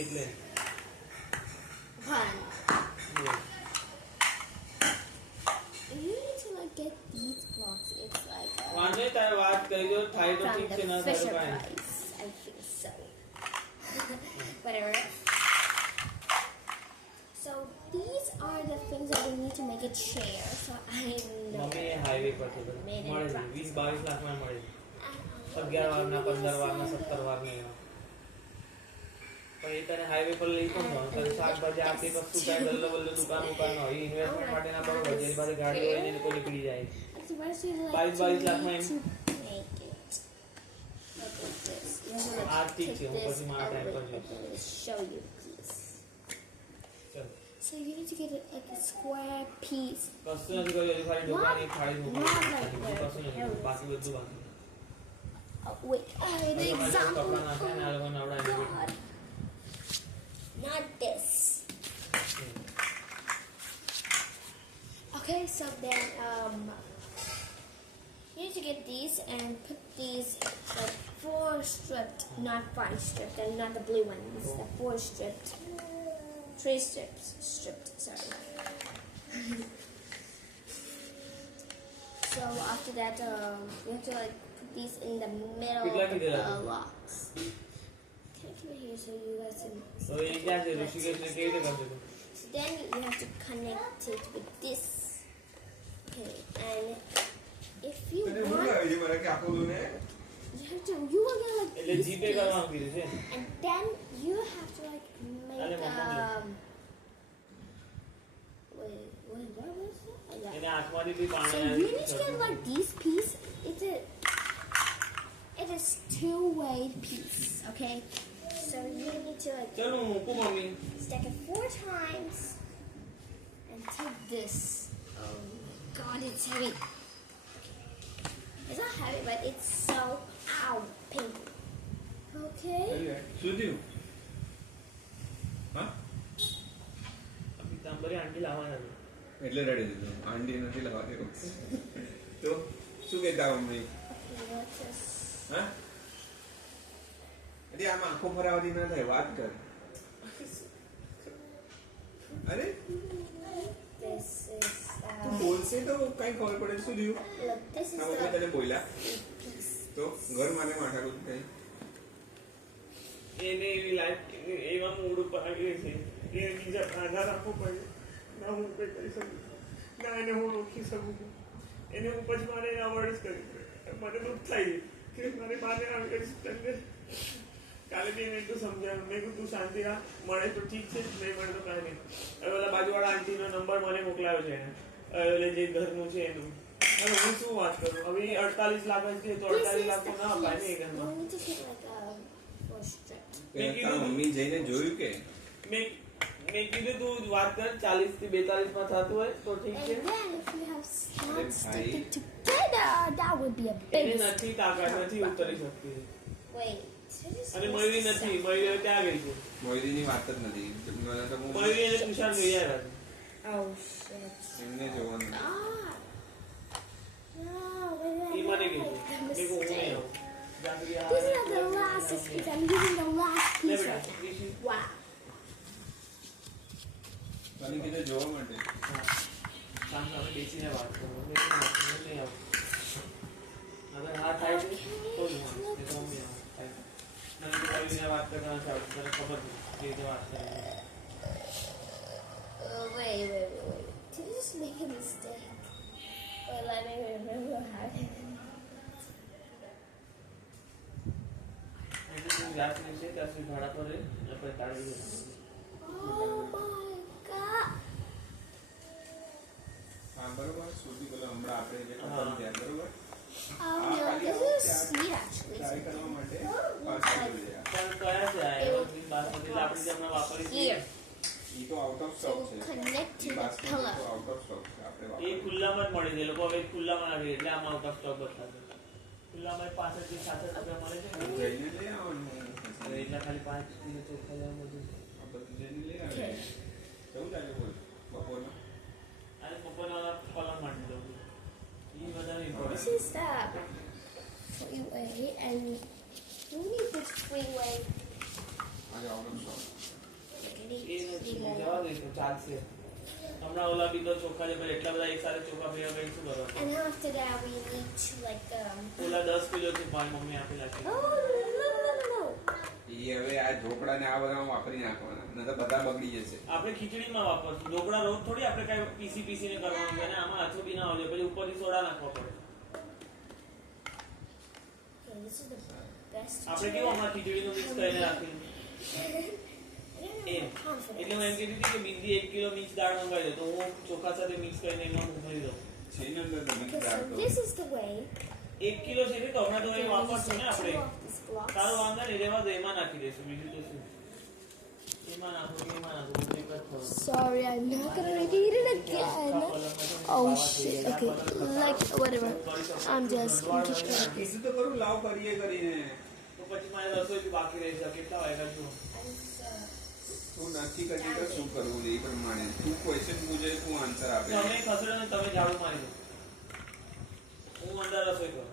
એટલે One. You need to like get these blocks. It's like વાંધો તારે વાત કરી દો થાય તો from ઠીક છે the ના Fisher થાય તો કાંઈ Price. I think so. Whatever. So these are the things that we need to make a chair. So I know. Mummy એ હાઈવે પર છે Made in મળે છે France. 20-22 લાખમાં મળે છે I 11 વારના 15 વારના 17 વારના એવા પણ એ તને હાઈવે પર લઈ પણ જાવ તને શાકભાજી આપી વસ્તુ કાંઈ ગલ્લો બલ્લો દુકાન હોય એ ઇન્વેસ્ટમેન્ટ માટેના બરોબર જેની પાસે ગાડી હોય ને એ લોકો નીકળી જાય Especially like 22 લાખમાં એમ to make it. Look at this. You have to આ like ઠીક take છે હું this પછી મારા ટાઈમ પર and જોઈશ then show you this. ચલ So you need to get it like a square piece. કશું નથી કર્યું હજી ખાલી ઢોકાની થાળી મૂકી Not like દીધી. કશું નથી કર્યું. બાકી બધું બાકી Oh wait, the હવે તમારે example. કપડાં નાખે ને આ લોકો નવડાવી Oh, God. Not this. Okay, so then you need to get these and put these like 4 stripped, not 5 stripped, and not the blue ones. The 4 stripped, 3 stripped. Sorry. So after that, you have to like put these in the middle કેટલા of કીધેલા the છે? locks. Can I come here so you guys can? તો એ ક્યાં છે ઋષિકેશને કેવી રીતે કરશે તું So then you have to connect it with this. Okay, and if you તને want, ભૂલ આવી છે મારે કે આપો દઉં ને you will get like એટલે this જીપે piece, કરવાનું કીધું છે and then you have to like Dale, make mamá, wait, what was that? Oh, yeah. એને હાથમાંથી બી So પાણી you need to get like these piece. It is 2-way piece, okay? So you need to like ચલ હું મૂકું mummy stack it 4 times and take this. Oh my god, it's heavy. It's not heavy, but it's so painful. Okay. શું થયું હા પીતાંબરી આંટી લાવવાના છે એટલે રડી દીધું આંટી નથી લાવવા દેવો તો શું કહેતા મમ્મી Okay, what's this? હા અરે આમાં આંખો ફરાવાથી ના થાય વાત કર અરે This is તું બોલશે તો કઈ ખબર પડે શું થયું look, this is આ મમ્મી તને the બોલ્યા piece. તો ઘર માને માથાકૂટ થઈ એને એવી લાઈફ એવા મૂડ ઉપર આવી ગઈ છે એ બીજા આધાર આપવો પડે ના હું કંઈ કરી શકું ના એને હું રોકી શકું એને હું પછી મારે અવોઇડ જ કરવી પડે મને દુઃખ થાય છે કે મારી માને આવી કરી તને કાલે બી એને એટલું સમજાવ્યું મેં કીધું તું શાંતિ રાખ મળે તો ઠીક છે નહીં મળે તો કાંઈ નહીં હવે ઓલા બાજુવાળા આંટીનો નંબર મને મોકલાવ્યો છે એને એટલે જે ઘરનું છે એનું હવે હું શું વાત કરું હવે 48 લાખ જ છે તો 48 લાખ તો ના અપાય ને એ You ઘરમાં need to get like 4 strips. તારા મમ્મી જઈને જોયું કે મેં કીધું તું વાત કર 40 થી 42 માં થતું હોય તો ઠીક And છે then if you have not Then stick I- it together, that would be a એને big નથી તાકાત નથી ઉતરી શકતી Wait. this અને is મયુરી નથી sad. મયુરી હવે ત્યાં ગઈ છે મોયદીની વાત જ નથી મને તો મયુરી એને તુષાર જોઈ આવ્યા છે Oh shit. એમને જોવાનું God. No, wait, એ મને wait, કીધું wait. મેં કહું હું નહીં Mistake. આવું જ્યાં સુધી આ This is the last piece. I'm using the last લે piece બેટા right now. રિશી. Wow. તને કીધું જોવા માટે હા. સામે સામે બેસીને વાત કરો મેં કીધું હું નહીં આવું અગર હા થાય છે તો જ હું આવીશ. નહીં તો હું નહીં આવું. થાય છે. મને તો મયુરીને વાત કરવાનું છે આવડે. તને ખબર નથી કેવી રીતે વાત કરવાની. Wait. Did you just make a mistake? Wait, let me remember how to. એટલે તું વ્યાસ નહીં છે ત્યાં સુધી ભાડા પર રહે અને પછી તાળી દેવાની. Oh my god. હા બરોબર સુધી પેલો હમણાં આપણે જે હા. કપડાં ત્યાં બરોબર Oh no, this is sweet actually. Try કરવા માટે પાછળ લઈ જાય પણ કયા છે આ એવા બાસમતી આપણે જે હમણાં વાપરી છે Here. ઈ તો આઉટ ઓફ So સ્ટોક છે connect to E the basket pillow. તો આઉટ ઓફ સ્ટોક છે આપણે એ વાપરીએ. ખુલ્લામાં જ મળી છે લોકો હવે ખુલ્લામાં આવી એટલે આમાં આઉટ ઓફ સ્ટોક બતાવે ખુલ્લામાં 65 થી 66 રૂપિયા મળે છે ને. જઈને લઈ આવવાનું હવે એટલા ખાલી 5 કિલો ચોખા લેવા બધું આ બધું જઈને લઈ આવે કેવું ચાલે બોલ બપોરના અને બપોરના પલંગ માંડી દઉં એ વધારે This important is the freeway, and you need this freeway. આ problem solved. એ નથી જવા દઈશું ચાલશે હમણાં ઓલા બી તો ચોખા છે પણ એટલા બધા એક સાથે ચોખા ભેગા કરી શું કરવાનું And after that, we need to like ઓલા 10 કિલો છે ભાઈ મમ્મી આપેલા છે Oh no! એ હવે આ ઢોકળાને આ બધામાં વાપરી નાખવાના ન તો બધા બગડી જશે. આપણે ખીચડીમાં વાપરશું ઢોકળા રોજ થોડી આપણે કઈ પીસીને કરવાનું છે ને આમાં આથો બી ના આવજો પછી ઉપરથી સોડા નાખવા પડે Okay, this is the best. આપણે કેવું હમણાં ખીચડીનું મિક્સ કરીને રાખીએ એમ એટલે હું એમ કીધી હતી કે બિંદી 1 કિલો મિક્સ દાળ મંગાવી દો તો હું ચોખા સાથે મિક્સ કરીને એમાં ઉમેરી દઉં છે ને અંદર તમે Okay, દાળ so તો this is the way. 1 કિલો છે તો હમણાં તો એ વાપરશું ને આપણે Two of these blocks. તારો વાંધો નહીં રહેવા દો એમાં નાખી દઈશું બીજું તો શું એમાં નાખો બધું એક જ થવું Sorry, I'm not gonna repeat it again. Oh shit. Okay, like whatever. I'm just gonna keep going. કીધું તો કરું લાવ કરીએ કરીને તો પછી મારે રસોઈ બી બાકી રહી છે કેટલા વાગ્યા છું તું નક્કી કરી તો શું કરવું છે એ પ્રમાણે તું ક્વેશ્ચન પૂછે તું આન્સર આપે તમે ખસડો ને તમે ઝાડુ મારી દો હું અંદર રસોઈ કરું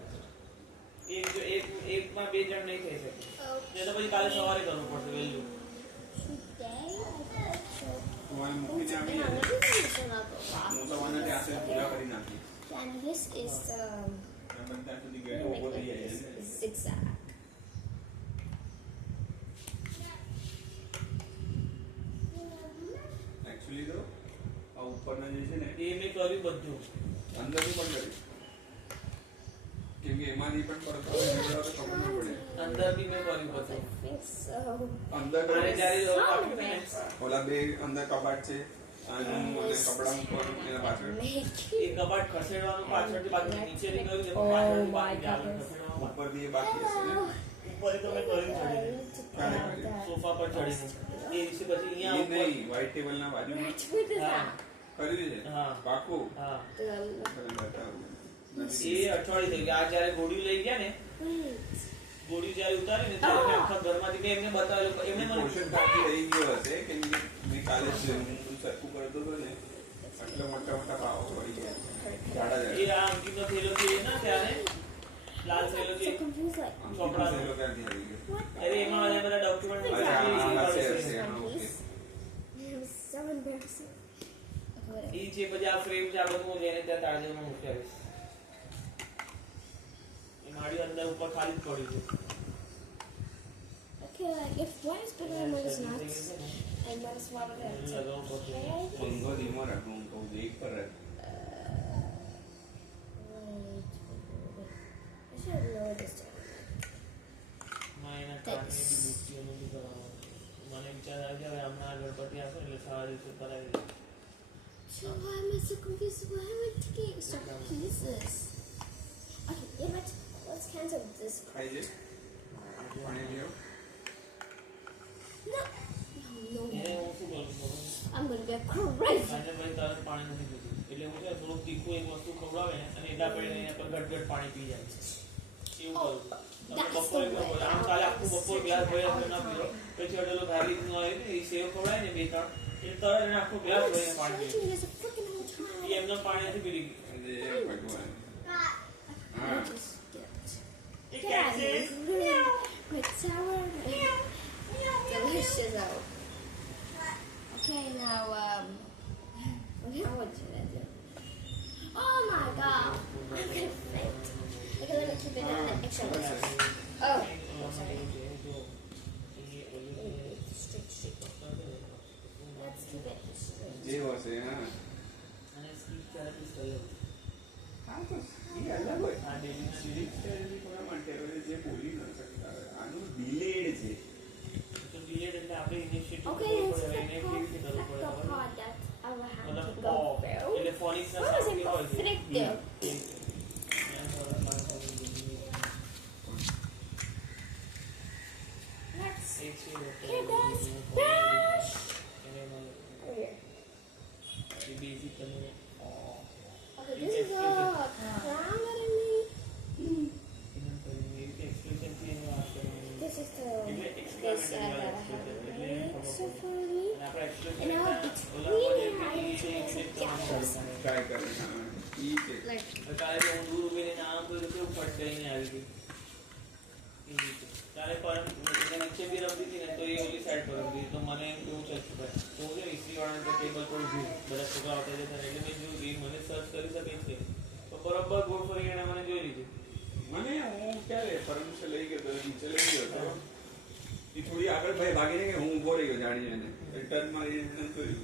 એકમાં 2 જણ નહીં થઈ શકે એ તો પછી કાલે સવારે કરવું પડશે વહેલું તું અહીં મૂકીને આવી જાય હું તમારે ત્યાં સુધી પૂરા કરી નાખી And this is ત્યાં સુધી ગેટ ઉભો થઈ જાય છે zigzag. એકચ્યુઅલી તો આ ઉપરના જે છે ને એ મેં કર્યું બધું અંદરથી પણ કર્યું કેમ કે એમાંથી પણ પડતો હોય એટલે તો ખબર ન પડે અંદર બી મેં કર્યું બધું I think so. અંદર અને જ્યારે So કાપ્યું ને messy. ઓલા બે અંદર કબાટ છે આનું અને કપડા મૂકવાનું એના પાછળ એ કબાટ ખસેડવાનું પાછળથી બાજુ નીચેથી કર્યું છે પણ પાછળથી બાકી આગળ ખસેડવાનું ઉપરથી એ બાકી હશે ને ઉપર તો મેં કર્યું ચડીને સોફા પર ચડીને એ દિવસે પછી એ અહીંયા ઉપર નહીં વ્હાઈટ ટેબલ ના બાજુમાં What is હા that? કર્યું છે હા. પાકું હા તને બતાવું એ અઠવાડિયું થઈ ગયા આ જ્યારે ગોળીઓ લઈ ગયા ને Wait. ગોળીઓ જ્યારે ઉતારી ને ત્યારે મેં આખા ઘરમાંથી મેં એમને બતાવેલું એમને મને પોષણ કાઢી રહી ગયો હશે કે મેં કાલે જ હું સરખું કરતો હતો ને આટલા મોટા મોટા પાવો પડી ગયા જાડા એ જાડા આ અંકિતનો થયેલો છે ને ત્યારે લાલ થયેલો છે So confused, like, ચોપડા થયેલો ક્યાંથી આવી ગયો અરે એમાં બધા ડોક્યુમેન્ટ અચ્છા, હા, હશે, હશે. one okay. piece. It was so embarrassing. Okay, whatever. એ છે પછી આ ફ્રેમ છે આ બધું હું લઈને ત્યાં તાળજીમાં મૂકી આવીશ એ મારી અંદર ઉપર ખાલી જ પડ્યું છે Okay, like, if one is bigger than one is not, and one is smaller than two. Okay? ઊંઘો ધીમો રાખ હું કહું છું એક પર રાખ Wait. I should have lowered this down. માં એના કાનની બુટ્ટીઓનું બી કરાવવાનું મને વિચાર આવે છે હવે હમણાં આ ગણપતિ આવશે ને એટલે સારા દિવસે કરાવી દઈશ So why am I so confused? Why am I taking extra pieces? Okay, yeah, let's cancel this. ખાઈ છે પાણી પીઓ No. No, એને no. હું શું કરું છું I'm gonna get crazy. સાંજે પછી તરત પાણી નથી પીતું એટલે હું છે થોડુંક તીખું એક વસ્તુ ખવડાવે ને અને એટલા પડે એના પર ઘટ પાણી પી જાય એવું કરું તમે that's બપોરે the way. આમ કાલે આખું બપોર ગ્લાસ ભર્યો ના પીધો પછી અડેલો ગાર્લિકનું આવે ને એ સેવ ખવડાવે ને 2-3 એ તરત એને આખું I ગ્લાસ was ભરીને પાણી searching પીધું this a freaking whole time. એ એમનો પાણી નથી પી ગઈ જય ભગવાન I હા just get A Get out of here. My sour delicious out. Okay, now, now what should I do? Oh my god! I'm gonna faint. Okay, let me keep it at extra layers. Oh, sorry. Straight. Let's keep it straight. જે હશે હા અને skip therapy કર્યો હા તો એ અલગ હોય આ ડેલી સ્લીપ થેરેપી થોડા માટે હોય જે બોલી ન શકતા હોય આનું ડિલેડ છે તો ડિલેડ એટલે આપણે ઇનિશિયેટિવ Okay, કરવું it's પડે the એને કેવી રીતે કરવું પડે ખબર part that I will have મતલબ to go through. એટલે ફોનિક્સ ના What is સાઉન્ડ it કેવા હોય છે perfective? Let's. Here, guys. Dash! Over here. Okay, this is a crown that I made. This is the this that I have made so far. And now between here, I need to make some gaps. Try કરે હા ઈ છે Like, કાલે તો હું દૂર ઉભીને આમ કર્યું કેવું ફટ કરીને આવી ગઈ એ રીતે. કાલે પણ એને નીચે બી રમતી હતી ને તો એ ઓલી સાઈડ મને એવું છે કે ભાઈ તો હું ઇસ્ત્રીવાળાને તો ટેબલ પર ઊભી બધા છોકરા આવતા જતા રહે. એટલે મેં જોયું કે મને સર્ચ કરી શકે છે તો બરાબર ગોળ ફરી એણે મને જોઈ લીધી. મને હું ક્યારે પરમ દિવસે લઈ ગયો તો નીચે લઈ ગયો તો એ થોડી આગળ ભાઈ ભાગીને કે હું ઊભો રહી ગયો જાણીને એને ટર્ન મારી એને જોયું.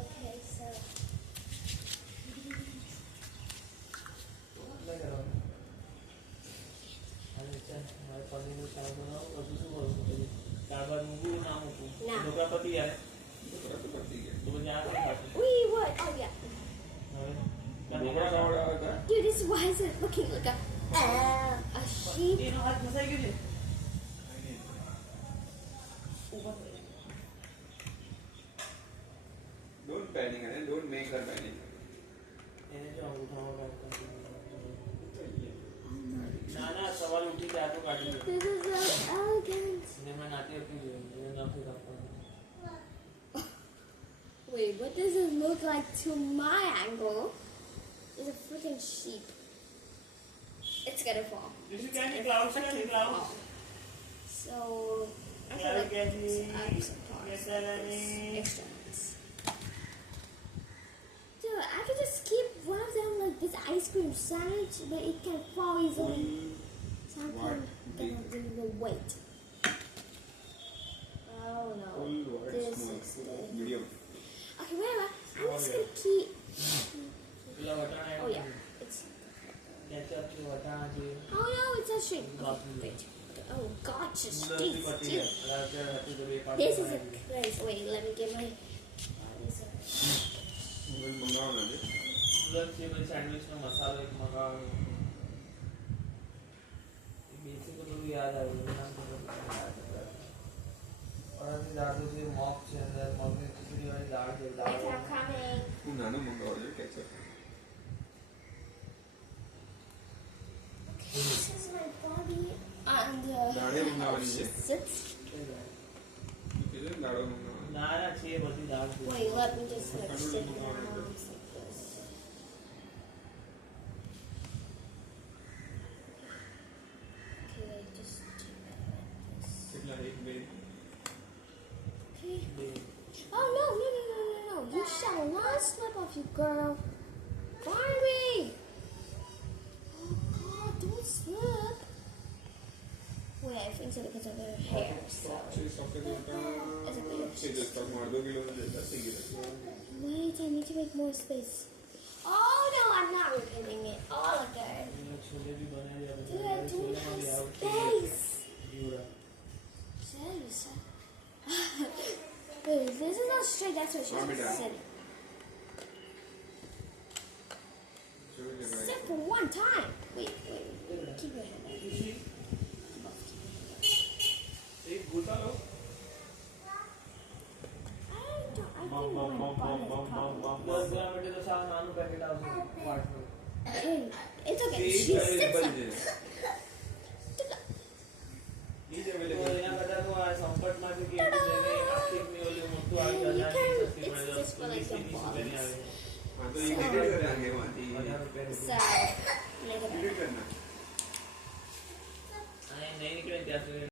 Okay, so અને ચાલ મારે પનીરનું શાક બનાવું બધું શું કરું પછી ત્યારબાદ મૂકું ના મૂકું ના. ઢોકળા પતી જાય છોકરા તો પતી ગયા. તો પછી આ કઈ ખાતું wait, what? Oh yeah. હવે ઢોકળા ખાવડાવ્યા હતા. Dude, this why is it looking like a sheep? એનો હાથ ફસાઈ ગયો છે. Don't panic and don't make her panic. એને જો અંગૂઠામાં કાઢતા ના ના સવારે ઉઠી જાય તો કાઢી લે. This is so elegant. એને મેં નાતી આપી જોઈએ એને નથી કાપવાનું. Wait, what does it look like to my angle? It's a freaking sheep. It's gonna fall. This is candy clouds, candy clouds. So I feel Cloud like candy. I'm surprised. Yes, Eleni. Extra nice. Dude, I could just keep one of them like this ice cream sandwich, but it can fall easily. So I'm What? gonna do the weight. Oh no. Full word, This small, is the... medium. Okay, wait. I'm Oh, just yeah. gonna keep. પેલા વટાણા Oh yeah. It's. Ketchup છે વટાણા છે Oh no, it's a sheep. Lovely. Wait. Oh God, just ગુલાબની stinks પટ્ટી too. અત્યારે હતી તો બે This is a પાટી place. Wait, let me get my. મંગાવવાના છે. ગુલાબ છે પછી સેન્ડવિચનો મસાલો એક મગાવ્યો એ બેસિક બધું યાદ આવ્યું નામ તો ઓરાથી દાળ તો છે મોક છે અંદર મગની ખીચડી વાળી દાળ છે Thanks for coming. હું નાનું મંગાવું છું ketchup. Okay, this is my body. And દાળે મંગાવવાની છે. sits. કીધું ને દાડો મંગાવવાનો. ના ના છે બધી દાળ છે Wait, let me just like Cuddle sit them down around. like this. Okay, just do that like this. કેટલા એક બે Okay. બે Oh no, no, no, no, no, no. You shall not slip off, you girl. Barbie! Oh God, don't slip. Wait, I think so because of her hair. So. છે સફેદ વટાણા છે જો સ્ટોકમાં અડધો કિલો જેટલા થઈ ગયા. Wait, I need to make more space. Oh no, I'm not repeating it all again. એનો છોલે બી બનાવી આપે Dude, I don't છોલેમાં બી have આવું space. જીવડા Seriously. Wait, this is not straight, that's where Calm it she's down. sitting. જોઈ લે ભાઈ. Sit for one time. Wait, keep your head up. એક ગોતાલો I think my butt is probably. 10 જણા માટે તો સાવ નાનું પેકેટ આવશે વાટનું Hey, it's okay. A She available sits છે. એ જ તો અવેલેબલ એના કરતાં તો આ સંપર્કમાંથી કે જઈને પ્લાસ્ટિકની ઓલી મોટું આવી Yeah, you હજારની can- સસ્તી મળે it's just for, like, 20 30 રૂપિયાની આવે હા તો એ ડિલીટ કરી નાખે એમાંથી. 1000 રૂપિયાની So, make it ડિલીટ કરી નાખે. અને નહીં નીકળે ત્યાં સુધી